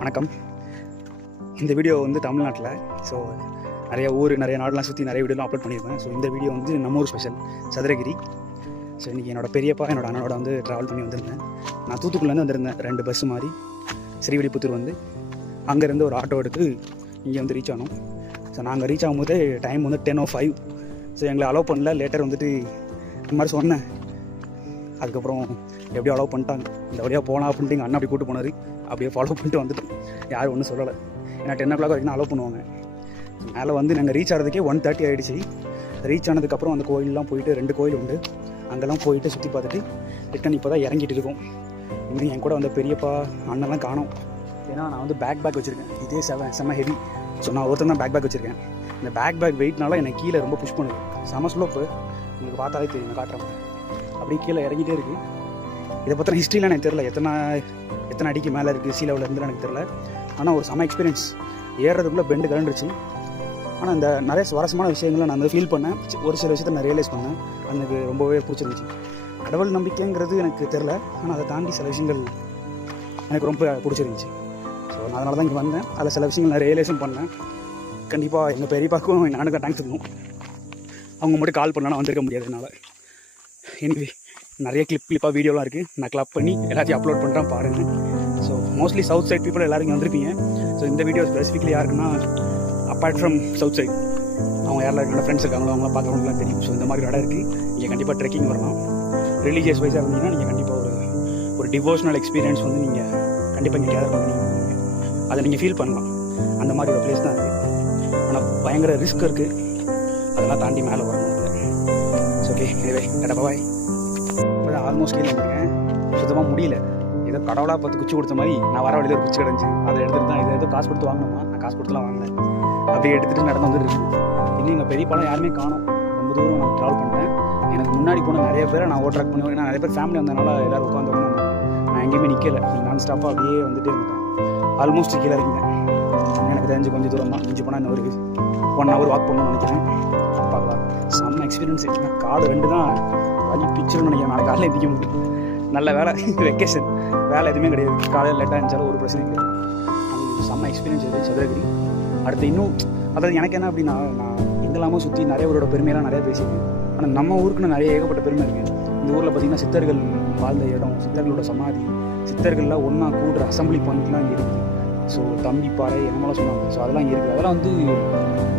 வணக்கம். இந்த வீடியோ வந்து தமிழ்நாட்டில் ஸோ நிறைய ஊர் நிறைய நாடெலாம் சுற்றி நிறைய வீடியோலாம் அப்லோட் பண்ணியிருப்பேன் ஸோ இந்த வீடியோ வந்து நம்ம ஊர் ஸ்பெஷல் சதுரகிரி. ஸோ இன்றைக்கி என்னோடய பெரியப்பா என்னோட அண்ணனோட வந்து ட்ராவல் பண்ணி வந்திருந்தேன். நான் தூத்துக்குள்ளேருந்து வந்திருந்தேன் ரெண்டு பஸ் மாதிரி ஸ்ரீவில்லிபுத்தூர் வந்து. அங்கேருந்து ஒரு ஆட்டோ எடுத்து இங்கே வந்து ரீச் ஆனோம். ஸோ நாங்கள் ரீச் ஆகும்போது டைம் வந்து டென் ஓ ஃபைவ் ஸோ எங்களை அலோவ் பண்ணல லேட்டர் வந்துட்டு இந்த மாதிரி சொன்னேன். அதுக்கப்புறம் எப்படியோ அலோவ் பண்ணிட்டாங்க. இந்த வழியாக போகலாம் அப்படின்ட்டு எங்கள் அண்ணன் அப்படி கூட்டு போனார். அப்படியே ஃபாலோ பண்ணிட்டு வந்துட்டோம். யாரும் ஒன்றும் சொல்லலை. ஏன்னா டென் ஓ கிளாக் வரைக்கும் அலோவ் பண்ணுவாங்க. மேலே வந்து நாங்கள் ரீச் ஆகிறதுக்கே ஒன் தேர்ட்டி ஆகிடுச்சு ரீச் ஆனதுக்கப்புறம் அந்த கோயிலெலாம் போயிட்டு ரெண்டு கோயில் உண்டு. அங்கெல்லாம் போயிட்டு சுற்றி பார்த்துட்டு ரிட்டன் இப்போ தான் இறங்கிட்டு இருக்கோம். இன்னும் என் கூட வந்த பெரியப்பா அண்ணன்லாம் காணோம். ஏன்னா நான் வந்து பேக் பேக் வச்சுருக்கேன். இதே செவ செம்ம ஹெவி ஸோ நான் ஒருத்தர் தான் பேக் பேக் வச்சுருக்கேன். இந்த பேக் பேக் வெயிட்னால எனக்கு கீழே ரொம்ப புஷ் பண்ணுது. செம ஸ்லோப்பு உங்களுக்கு பார்த்தாலே தெரியும். நான் காட்டுறேன். அப்படியே கீழே இறங்கிட்டே இருக்குது இதை பற்றின ஹிஸ்ட்ரிலாம் எனக்கு தெரில எத்தனை எத்தனை அடிக்கு மேலே இருக்குது சீ லெவலில் இருந்துலாம் எனக்கு தெரில ஆனால் ஒரு செம எக்ஸ்பீரியன்ஸ் ஏறுறதுக்குள்ளே பெண்டு கலண்டுருச்சு ஆனால் இந்த நிறைய சுவாரஸ்யமான விஷயங்களை நான் வந்து ஃபீல் பண்ணேன். ஒரு சில விஷயத்தை நான் ரியலைஸ் பண்ணேன். அது எனக்கு ரொம்பவே பிடிச்சிருந்துச்சு. கடவுள் நம்பிக்கைங்கிறது எனக்கு தெரில ஆனால் அதை தாண்டி சில விஷயங்கள் எனக்கு ரொம்ப பிடிச்சிருந்துச்சு. ஸோ நான் அதனால தான் இங்கே வந்தேன். அதில் சில விஷயங்கள் நான் ரியலைஸும் பண்ணேன். கண்டிப்பாக எங்கள் பெரியப்பாக்கும் நானுக்கும் நானுக்கு தேங்க்ஸ் இருக்கும் அவங்க மட்டும் கால் பண்ணலாம் வந்திருக்க முடியாது என்னால். எனிவே நிறைய கிளிப் கிளிப்பாக வீடியோலாம் இருக்குது நான் கிளப் பண்ணி எல்லாத்தையும் அப்லோட் பண்ணுறேன் பாருங்கள் so mostly south side people எல்லாரும் வந்திருப்பீங்க. ஸோ இந்த வீடியோ ஸ்பெசிஃபிக்லி யாருக்குன்னா அப்பார்ட் ஃப்ரம் சவுத் சைட் அவங்க யாரெல்லாம் என்னோட ஃப்ரெண்ட்ஸ் இருக்காங்களோ அவங்களாம் பார்க்குறவங்களாம் தெரியும். ஸோ இந்த மாதிரி இடம் இருக்குது இங்கே கண்டிப்பாக ட்ரெக்கிங் வரலாம். ரிலீஜியஸ் வைஸாக இருந்தீங்கன்னா நீங்கள் கண்டிப்பாக ஒரு ஒரு டிவோஷனல் எக்ஸ்பீரியன்ஸ் வந்து நீங்கள் கண்டிப்பாக இங்கே கேதர் பண்ணுவீங்க அதை நீங்கள் ஃபீல் பண்ணலாம். அந்த மாதிரி ஒரு பிளேஸ் தான் இருக்குது ஆனால் பயங்கர ரிஸ்க் இருக்குது அதெல்லாம் தாண்டி மேலே வரணும். ஓகே எனவே டடா பாய் இப்போ ஆல்மோஸ்ட் கீழே வந்துருக்கேன் சுத்தமாக முடியல. ஏதோ கடவுளாக பார்த்து குச்சி கொடுத்த மாதிரி நான் வர வழியில் ஒரு குச்சி கிடஞ்சி அதை எடுத்துகிட்டு தான் இதை ஏதோ காசு கொடுத்து வாங்கணுமா நான் காசு கொடுத்துலாம் வாங்கினேன் அப்படியே எடுத்துகிட்டு நடந்து வந்துருக்கு இன்னும் எங்கள் பெரிய படம் யாருமே காணும். ரொம்ப தூரம் நான் ட்ராவல் பண்ணிட்டேன். எனக்கு முன்னாடி போன நிறைய பேரை நான் ஓட்ராக் பண்ணுவேன் ஏன்னா நிறைய பேர் ஃபேமிலி வந்ததுனால எல்லோரும் உட்காந்து வந்தாங்க நான் எங்கேயுமே நிற்கலை நான் ஸ்டாப்பாக அப்படியே வந்துட்டே இருந்தேன். ஆல்மோஸ்ட் கீழே இருக்கேன் எனக்கு தெரிஞ்சு கொஞ்சம் தூரம் தான். மிஞ்சி போனால் இன்னும் ஒரு ஒன் ஹவர் வாக் பண்ணணும்னு நினைக்கிறேன். பார்க்கலாம். செம்ம எக்ஸ்பீரியன்ஸ் காடு ரெண்டு தான் வலி பிச்சுன்னு நினைக்கிறேன். நாளைக்கு காலையில் எந்திக்க முடியும் நல்ல வேலை. வெக்கேஷன் வேலை எதுவுமே கிடையாது. காலையில் லேட்டாக இருந்துச்சாலும் ஒரு பிரச்சனை கிடையாது. அது செம்ம எக்ஸ்பீரியன்ஸ் இருக்குது சதுரகிரி. அடுத்து இன்னும் அதாவது எனக்கு என்ன அப்படின்னா நான் எங்கெல்லாமோ சுற்றி நிறைய ஊரோட பெருமையெல்லாம் நிறைய பேசியிருக்கேன். ஆனால் நம்ம ஊருக்குன்னு நிறைய ஏகப்பட்ட பெருமை இருக்குது இந்த ஊரில் பார்த்தீங்கன்னா சித்தர்கள் வாழ்ந்த இடம் சித்தர்களோட சமாதி சித்தர்கள்லாம் ஒன்றா கூடுற அசம்பிளி பாயிண்ட்லாம் இருக்குது ஸோ தம்பி பாறை என்னமெல்லாம் சொன்னாங்க. ஸோ அதெல்லாம் இங்கே இருக்குது அதெல்லாம் வந்து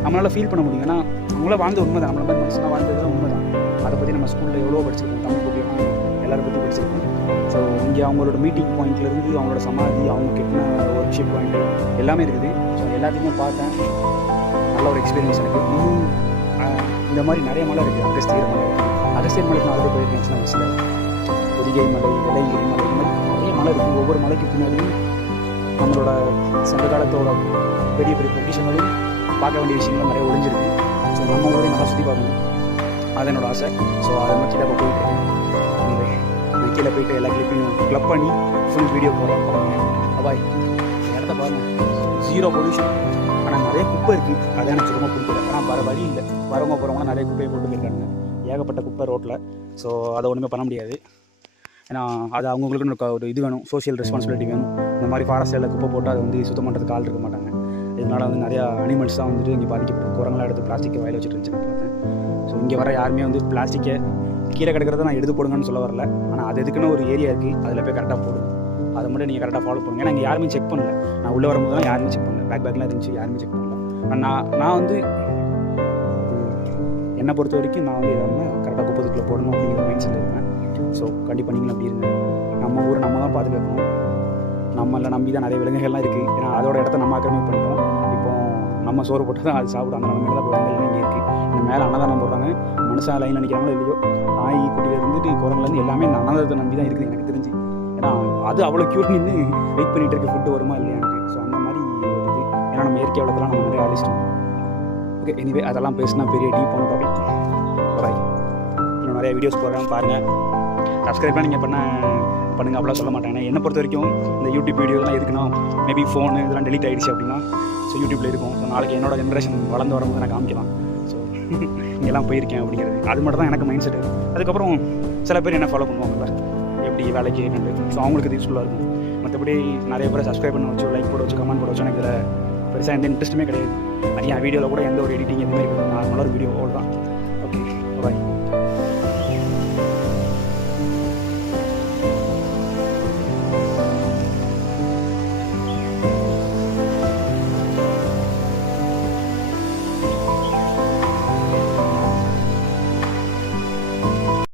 நம்மளால் ஃபீல் பண்ண முடியும். ஏன்னா அவங்கள வாழ்ந்த உண்மை தான் நம்மள மாதிரி மனுஷனாக வாழ்ந்ததுலாம் உண்மை தான் அதை பற்றி நம்ம ஸ்கூலில் எவ்வளோ படிச்சிருக்கோம். தமிழ் புக்கியம் எல்லாரை பற்றி படிச்சிருக்கோம். ஸோ இங்கே அவங்களோட மீட்டிங் பாயிண்ட்லேருந்து அவங்களோட சமாதி அவங்க கெட்டின ஒர்க் ஷீப் பாயிண்ட் எல்லாமே இருக்குது. ஸோ எல்லாத்தையுமே பார்த்தேன். நல்ல ஒரு எக்ஸ்பீரியன்ஸ் எனக்கு. இன்னும் இந்த மாதிரி நிறைய மலை இருக்குது அகஸ்தியர் மலை. அகஸ்தியர் மலைக்கு நான் ஆல்ரெடி போயிருக்கேன் சின்ன வயசில். பொதிகை மலை இலைகிரி மலை இந்த மாதிரி நிறைய மலை இருக்குது ஒவ்வொரு மலைக்கு பின்னாடியும் நம்மளோட சங்க காலத்தோட பெரிய பெரிய பொக்கிஷங்களும் பார்க்க வேண்டிய விஷயங்கள் நிறைய ஒளிஞ்சிருக்கு ஸோ நம்ம ஊரையும் நல்லா சுற்றி பார்க்கணும். அது என்னோட ஆசை. ஸோ அதை நோக்கி கீழே இப்போ போயிட்டு இருக்கேன் கீழே போயிட்டு எல்லா கிளிப்பையும் கிளப் பண்ணி ஃபுல் வீடியோ போடுறேன் பாருங்க அபாய் இடத்த பாருங்க. ஜீரோ பொல்யூஷன் ஆனால் நிறைய குப்பை இருக்குது அதை எனக்கு சுத்தமாக பிடிக்கல. ஆனால் வர வழி இல்லை. வரவங்க போகிறவங்க நிறைய குப்பையை போட்டு போயிருக்காங்க. ஏகப்பட்ட குப்பை ரோட்டில் ஸோ அதை ஒன்றுமே பண்ண முடியாது. ஏன்னா அது அவங்களுக்குன்னு ஒரு இது வேணும். சோஷியல் ரெஸ்பான்சிபிலிட்டி வேணும். இந்த மாதிரி ஃபாரஸ்ட்டில் குப்பை போட்டு அதை வந்து சுத்தம் பண்ணுறதுக்கு ஆள் இருக்க மாட்டாங்க. இதனால் வந்து நிறையா அனிமல்ஸ் தான் வந்துட்டு இங்கே பாதிக்கப்படும் குரங்கெல்லாம் எடுத்து பிளாஸ்டிக்கை வயல் வச்சுட்டு இருந்துச்சு பார்த்தேன் ஸோ இங்கே வர யாருமே வந்து பிளாஸ்டிக்கை கீழே கிடக்கிறத நான் எடுத்து போடுங்கன்னு சொல்ல வரல. ஆனால் அது எதுக்குன்னு ஒரு ஏரியா இருக்குது அதில் போய் கரெக்டாக போடுங்க அதை மட்டும் நீங்கள் கரெக்டாக ஃபாலோ பண்ணுங்க. ஏன்னா இங்கே யாருமே செக் பண்ணல. நான் உள்ளே வரும்போது தான் யாருமே செக் பண்ணல. பேக் பேக்லாம் இருந்துச்சு. யாருமே செக் பண்ணல. நான் நான் வந்து என்னை பொறுத்த வரைக்கும் நான் வந்து எதாவது கரெக்டாக குப்பத்துக்குள்ளே போடணும் அப்படிங்கிற மைண்ட் செட் இருக்கேன். ஸோ கண்டிப்பாக நீங்களும் அப்படி இருங்க. நம்ம ஊரை நம்ம தான் பாதுகாக்கணும். நம்மளை நம்பி தான் நிறைய விலங்குகள்லாம் இருக்குது ஏன்னா அதோட இடத்த நம்ம ஆக்கிரமிப்பு பண்ணிட்டோம். இப்போ நம்ம சோறு போட்டு தான் அது சாப்பிடும். அந்த நிலைமையில தான் விலங்குகள் இங்கே இருக்குது இந்த மேலே அன்னதானம் போடுறாங்க. மனுஷன் லைனில் நிற்கிறாங்களோ இல்லையோ நாய் குட்டியில இருந்துட்டு குரங்குலேருந்து எல்லாமே இந்த அன்னதானத்தை நம்பி தான் இருக்குது. எனக்கு தெரிஞ்சு. ஏன்னா அது அவ்வளோ க்யூர் நின்று வெயிட் பண்ணிகிட்டு இருக்க ஃபுட்டு வருமா இல்லையான்ட்டு ஸோ அந்த மாதிரி ஒரு இது ஏன்னா நம்ம இயற்கை வளத்தெல்லாம் நம்ம நிறைய அழிச்சிட்டோம் ஓகே எனிவே அதெல்லாம் பேசினா பெரிய டீப்பான டாபிக் பாய் இன்னும் நிறைய வீடியோஸ் போடுறேன். பாருங்கள் சப்ஸ்கிரைப்லாம் நீங்கள் பண்ண பண்ணுங்க. அப்படிலாம் சொல்ல மாட்டாங்க. என்னை பொறுத்த வரைக்கும் இந்த யூடியூப் வீடியோலாம் எதுக்குன்னா மேபி ஃபோனு இதெல்லாம் டெலிட் ஆகிடுச்சு அப்படின்னா ஸோ யூடியூப்பில் இருக்கும். ஸோ நாளைக்கு என்னோட ஜென்ரேஷன் வளர்ந்து வரும்போது நான் காமிக்கலாம். ஸோ இங்கெல்லாம் போயிருக்கேன் அப்படிங்கிறது. அது மட்டும் தான் எனக்கு மைண்ட் செட்டு அதுக்கப்புறம் சில பேர் என்ன ஃபாலோ பண்ணுவாங்கல்ல. எப்படி வேலைக்கு என்னது ஸோ அவங்களுக்கு இது யூஸ்ஃபுல்லாக இருக்கும். மற்றபடி நிறைய பேரை சப்ஸ்கிரைப் பண்ண வச்சு லைக் போட வச்சு கமெண்ட் போட வச்சு எனக்கு இதில் பெருசாக எந்த இன்ட்ரெஸ்ட்டுமே கிடையாது. என் வீடியோவில் கூட எந்த ஒரு எடிட்டிங் எதுவுமே இருக்குது நார்மலாக ஒரு வீடியோ அவ்வளோ தான் ஓகே பாய்